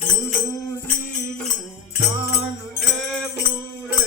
ગુરુજી નું જ્ઞાન એ પૂરે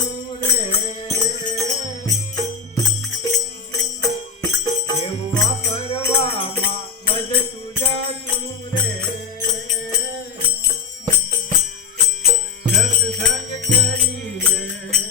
i'm gonna get you.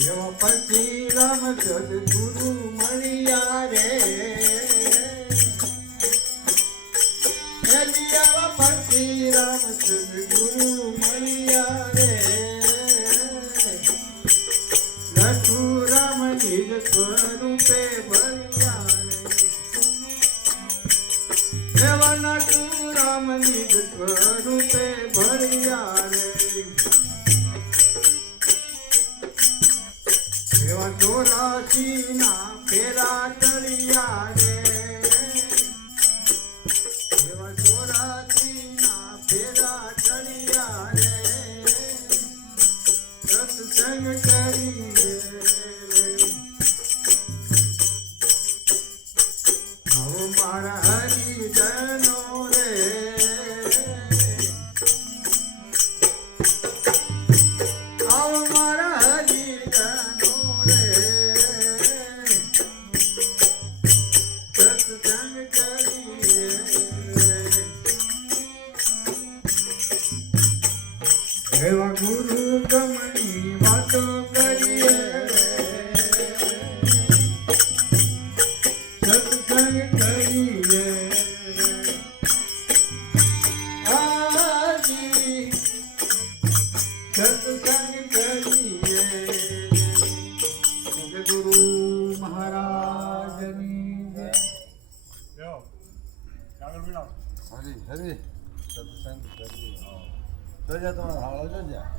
એવા પછી રામ સદગુરુ મળ્યા રે. એવા પછી રામ સદગુરુ મળ્યા રે. મહારાજની જય. હરી હરી. સત્સંગ કરી તો જ્યાં તમારે હાળો જો જ્યાં